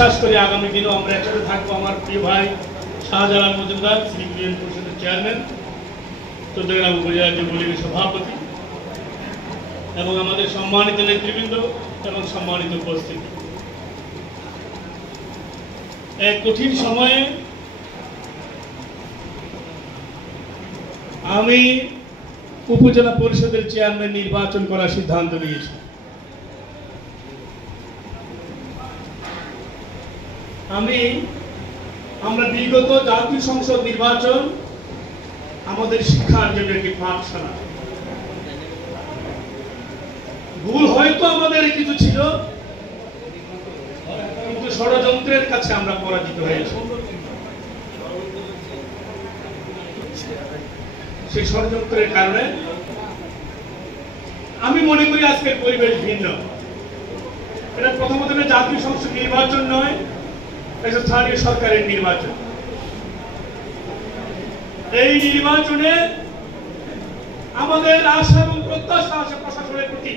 বিশ্বাস করি আগামী দিনেও আমরা একসাথে থাকবো। আমার প্রিয় ভাই শাহজালাল মজুমদার, সিভিক ইউনিয়ন পরিষদের চেয়ারম্যান, চট্টগ্রাম উপজেলা যুবলীগের সভাপতি, এবং আমাদের সম্মানিত নেতৃবৃন্দ এবং সম্মানিত উপস্থিতি, এক কঠিন সময়ে আমি উপজেলা পরিষদের চেয়ারম্যান নির্বাচন করার সিদ্ধান্ত নিয়েছি। আমরা বিগত জাতীয় সংসদ নির্বাচন আমাদের শিক্ষার জন্য একটি পাঠশালা। ভুল হয়তো আমাদের কিছু ছিল, কিন্তু ষড়যন্ত্রের কাছে আমরা পরাজিত হয়েছি। সেই ষড়যন্ত্রের কারণে আমি মনে করি আজকের পরিবেশ ভিন্ন। এটা প্রথমত জাতীয় সংসদ নির্বাচন নয়, এটা স্থানীয় সরকারের নির্বাচন। এই নির্বাচনে আমাদের আশা এবং প্রত্যাশা আছে প্রশাসনের প্রতি,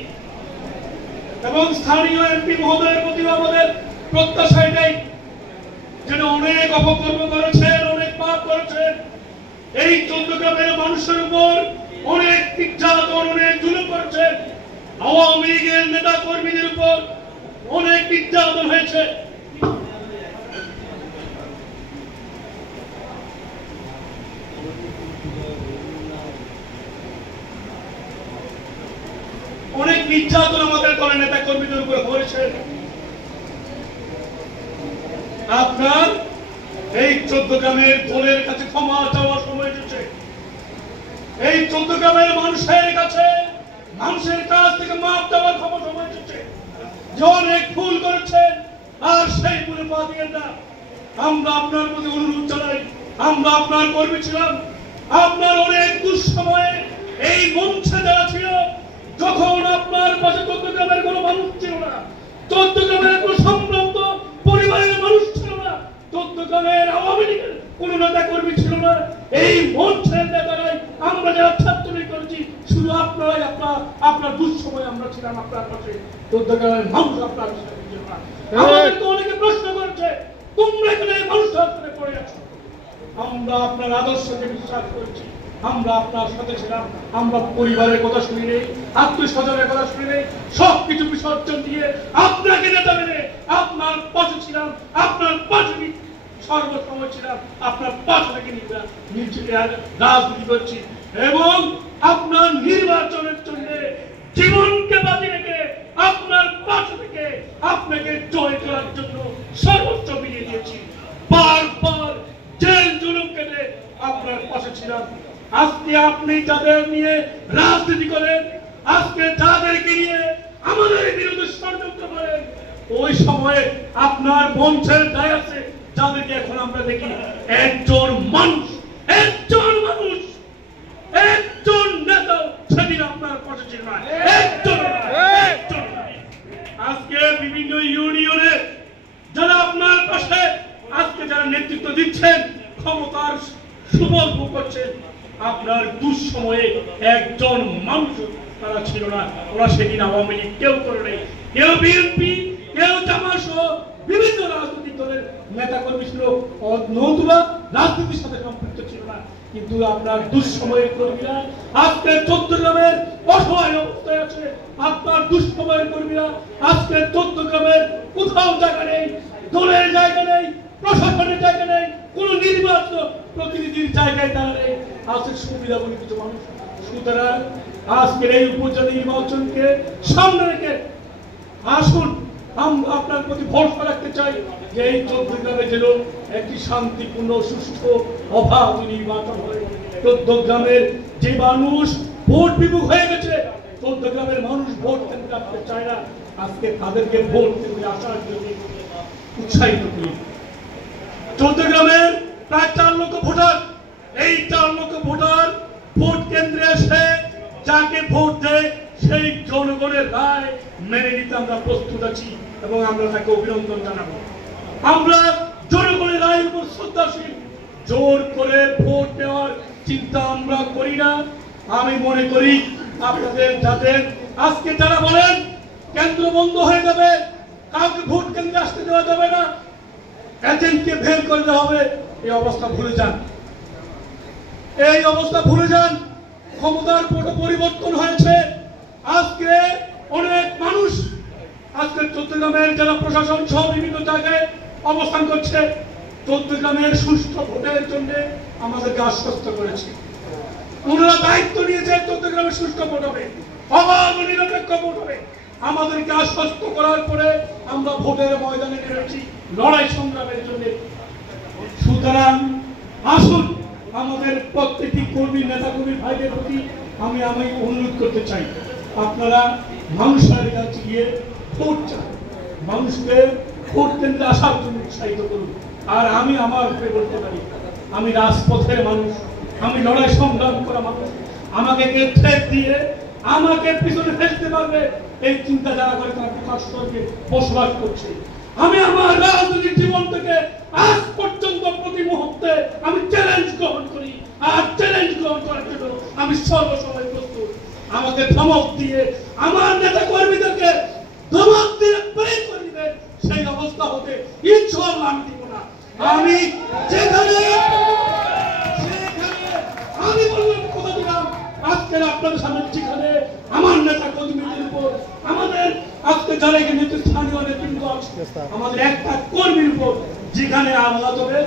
এবং স্থানীয় এমপি মহোদয়ের প্রতি আমাদের প্রত্যাশা এটাই, যেন অনেক অপকর্ম করেছেন, অনেক পাপ করেছেন, এই চট্টগ্রামের মানুষের উপর অনেক নির্যাতন, অনেক জুলুম করেছেন, আওয়ামী লীগের নেতা কর্মীদের উপর অনেক নির্যাতন হয়েছে। অনেক নির্যাতন আমাদের দলের নেতা কর্মীদের উপর হয়েছে। আপনার এই চট্টগ্রামের দলের কাছে ক্ষমা চাওয়ার সময় এসেছে। এই চট্টগ্রামের মানুষের কাছে, মানুষের কাছ থেকে মাপ দেওয়ার সময় এসেছে। যে অনেক ভুল করেছেন, আর সেই ভুলে পা দিয়েন না। আমরা আপনার প্রতি অনুরোধ জানাই, আমরা আপনার কর্মী ছিলাম। আপনার অনেক দুঃসময়ে এই মঞ্চে যারা ছিল, যখন আপনার পাশে চট্টগ্রামের কোনো মানুষ ছিল না, চট্টগ্রামের কোনো সম্ভ্রান্ত পরিবারের মানুষ ছিল না, চট্টগ্রামের আওয়ামী লীগের কোনো নেতা কর্মী ছিল না, এই মঞ্চের নেতারাই আমরা যারা ছাত্রলীগ করেছি, শুধু আপনারাই আপনার দুঃসময় আমরা ছিলাম আপনার পাশে। চট্টগ্রামের মানুষ আপনার সাথে ছিল না। আমাদেরকে অনেকে প্রশ্ন করছে, তোমরা এখানে মানুষের সাথে পড়ে আছো। আমরা আপনার আদর্শকে বিশ্বাস করেছি, আমরা আপনার সাথে ছিলাম। আমরা পরিবারের কথা শুনি নেই, আত্মীয়-স্বজনের কথা শুনি নেই, সবকিছু বিসর্জন দিয়ে আপনাকে নেতা মেনে আপনার পাশে ছিলাম, আপনার পাশে সর্বসময় ছিলাম, আপনার পাশে থেকে রাজনীতি করছি, এবং আপনার নির্বাচনের জন্য জীবনকে বাজি রেখে আপনার পাশে থেকে আপনাকে জয় করার জন্য সর্বোচ্চ বিলিয়ে দিয়েছি। বারবার জেল জুলুম কেটে আপনার পাশে ছিলাম। আজকে আপনি যাদের নিয়ে রাজনীতি করেন, আজকে যাদেরকে নিয়ে আমাদের বিরুদ্ধে ষড়যন্ত্র করেন, ওই সময়ে আপনার মঞ্চের দায় আছে যাদেরকে এখন আমরা দেখি একজন মানুষ, একজন নেতা সেদিন আপনার পাশে ছিল না, একজন। আজকে বিভিন্ন ইউনিয়নে যারা আপনার পাশে আজকে যারা নেতৃত্ব দিচ্ছেন, ক্ষমতার সুবল ভোগ করছেন, আপনার দুঃসময়ে একজন মানুষ তারা ছিল না। ওরা সেদিন আওয়ামী লীগ কেউ করে নেই, কেউ বিএনপি, কেউ জামাত সহ বিভিন্ন রাজনৈতিক দলের নেতা কর্মী ছিল, নতুবা রাজনীতির সাথে সম্পৃক্ত ছিল না। কিন্তু আপনার দুঃসময়ের কর্মীরা আজকে চট্টগ্রামের অসহায় অবস্থায় আছে। আপনার দুঃসময়ের কর্মীরা আজকে চট্টগ্রামের কোথাও জায়গা নেই, দলের জায়গা নেই, প্রশাসনের জায়গা নেই, কোন নির্বাচন প্রতিনিধির জায়গায় তারা নেই, আছে সুবিধা বলে কিছু মানুষ। সুতরাং আজকের এই উপজেলা নির্বাচনকে সামনে রেখে আসুন, আমরা আপনার প্রতি ভরসা রাখতে চাই যে এই চট্টগ্রামে যেন একটি শান্তিপূর্ণ, সুষ্ঠু, অবাধ নির্বাচন হয়। চট্টগ্রামের যে মানুষ ভোট বিমুখ হয়ে গেছে, চট্টগ্রামের মানুষ ভোট কেন্দ্রে আসতে চায় না, আজকে তাদেরকে ভোট কেন্দ্রে আসার জন্য উৎসাহিত করি। চট্টগ্রামের প্রায় 4 লক্ষ ভোটার, এই 4 লক্ষ ভোটার ভোট কেন্দ্রে এসে যাকে ভোট দেয় সেই জনগণের রায় মেনে নিতে আমরা প্রস্তুত আছি, এবং আমরা তাকে অভিনন্দন জানাবো। আমরা জনগণের রায়ের উপর শ্রদ্ধাশীল, জোর করে ভোট দেওয়ার চিন্তা আমরা করি না। আমি মনে করি আপনাদের যাদের আজকে যারা বলেন কেন্দ্র বন্ধ হয়ে যাবে, কাউকে ভোট কেন্দ্রে আসতে দেওয়া যাবে না, এজেন্টকে বের করে দেওয়া হবে, এই অবস্থা ভুলে যান। এই অবস্থা ভুলে যান। ক্ষমতার পরিবর্তন হয়েছে। আজকে অনেক মানুষ আজকে চট্টগ্রামের জেলা প্রশাসন সহ বিভিন্ন জায়গায় অবস্থান করছে। চট্টগ্রামের সুষ্ঠু ভোটের জন্য আমাদেরকে আশ্বস্ত করেছে। ওনারা দায়িত্ব নিয়েছে চট্টগ্রামের সুষ্ঠু ভোট হবে, অবাধ ও নিরপেক্ষ ভোট হবে। আমাদেরকে আশ্বস্ত করার পরে আমরা ভোটের ময়দানে নেমেছি লড়াই সংগ্রামের জন্য। সুতরাং আসুন, আমাদের প্রত্যেকটি কর্মী নেতা কর্মী ভাইদের প্রতি আমি অনুরোধ করতে চাই, আপনারা মানুষের কাছে গিয়ে ভোট চান, মানুষকে ভোট কেন্দ্রে আসার জন্য উৎসাহিত করুন। আর আমি আমার উপরে বলতে পারি, আমি রাজপথের মানুষ, আমি লড়াই সংগ্রাম করা মানুষ। আমাকে কে থ্রেট দিয়ে আমাকে পিছনে ফেলতে পারবে, এই চিন্তা যারা করে তারা প্রকাশ করবে বসবাস করছে। আমি আমার রাজনৈতিক জীবন থেকে আজ পর্যন্ত প্রতি মুহূর্তে আমি চ্যালেঞ্জ গ্রহণ করি, আর চ্যালেঞ্জ গ্রহণ করার জন্য আমি সর্বসময় প্রস্তুত। আমাকে ধমক দিয়ে আমার নেতা কর্মীদেরকে ধমক দিয়ে বের করে দিবেন, সেই অবস্থা হতে ইনশাআল্লাহ আমি দিব না। আমি যেখানে আমি বললাম কথা দিলাম, আজকের আপনাদের সামনে যেখানে আমার নেতা কর্মীদের উপর, আমাদের আজকে যারা এখানে স্থানীয় নেতৃত্ব আছে, আমাদের একটা কর্মীর উপর যেখানে আঘাত হবে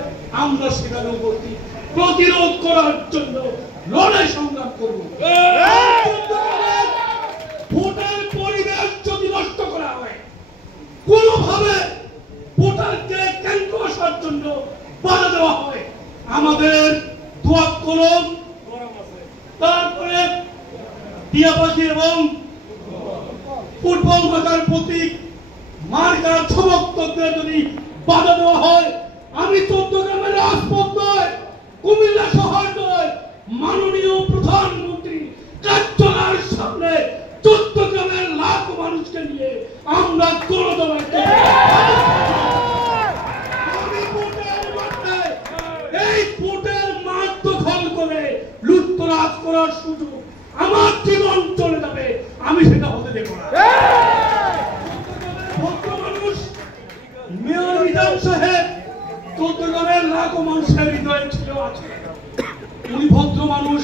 আমরা সেখানে উপস্থিত প্রতিরোধ করার জন্য লড়াই সংগ্রাম করব। ভোটের পরিবেশ যদি নষ্ট করা হয়, কোনোভাবে ভোটারকে কেন্দ্র আসার জন্য বাধা দেওয়া হয়, আমাদের দোয়া কলম, তারপরে টিয়াবাজি এবং ফুটবল মার্কার প্রতীক মার্কার সমর্থকদের যদি বাধা দেওয়া হয়, আমি চট্টগ্রামের রাজপথ নয়, কুমিল্লা শহর নয়, মাননীয় প্রধানমন্ত্রী কার্যালয়ের সামনে চট্টগ্রামের লাখ মানুষকে নিয়ে আমরা এই ভোটের মাঠ দখল করে লুটতরাজ করার সুযোগ আমার জীবন চলে যাবে, আমি সেটা হতে দেব না। ভদ্র মানুষ মেয়র বিধান সাহেব চট্টগ্রামের লাখো মানুষের হৃদয়ে ছিল আছে। উনি ভদ্র মানুষ,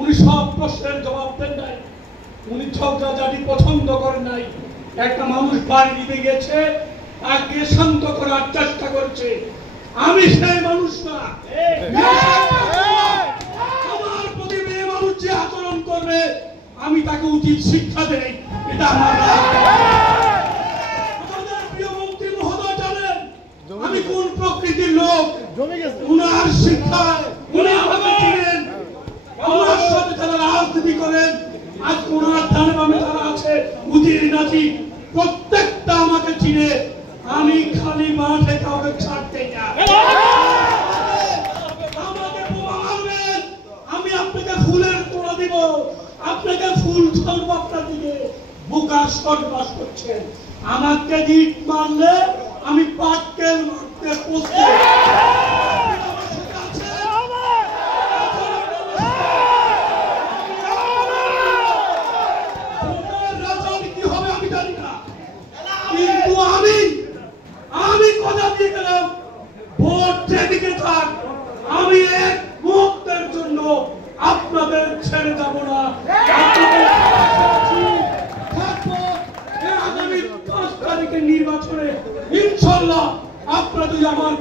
উনি সব প্রশ্নের জবাব দেন নাই, উনি ঝগড়াঝাটি পছন্দ করেন নাই। একটা মানুষ বাড়ি দিতে গেছে, তাকে শান্ত করার চেষ্টা করছে। আমি সেই মানুষ না। আমার প্রতি মেয়ে মানুষ যে আচরণ করবে আমি তাকে উচিত শিক্ষা দেই, এটা আমার প্রিয় মন্ত্রী মহোদয় জানেন আমি কোন প্রকৃতির লোক। উনার শিক্ষায় উনি আমাকে চিনেন, আমার সাথে যারা রাজনীতি করেন, আজ ওনার ডানে বামে যারা আছে উজির নাজি প্রত্যেকটা আমাকে চিনে। আমি খালি মাঠে কাউকে ছাড়তে না। আমাকে বোমা মারবেন, আমি আপনাকে ফুলের তোড়া দিব, আপনাকে ফুল ছড়ব আপনার দিকে। বুকার শট বাস করছেন, আমাকে ইট মারলে আমি পাটকেল মারতে প্রস্তুত। কিন্তু আমি কথা দিয়ে গেলাম, ভোট যেদিকে থাক আমি এক মুহূর্তের জন্য আপনাদের ছেড়ে যাব না। আগামী 5 তারিখের নির্বাচনে ইনশাআল্লাহ আপনারা যদি আমার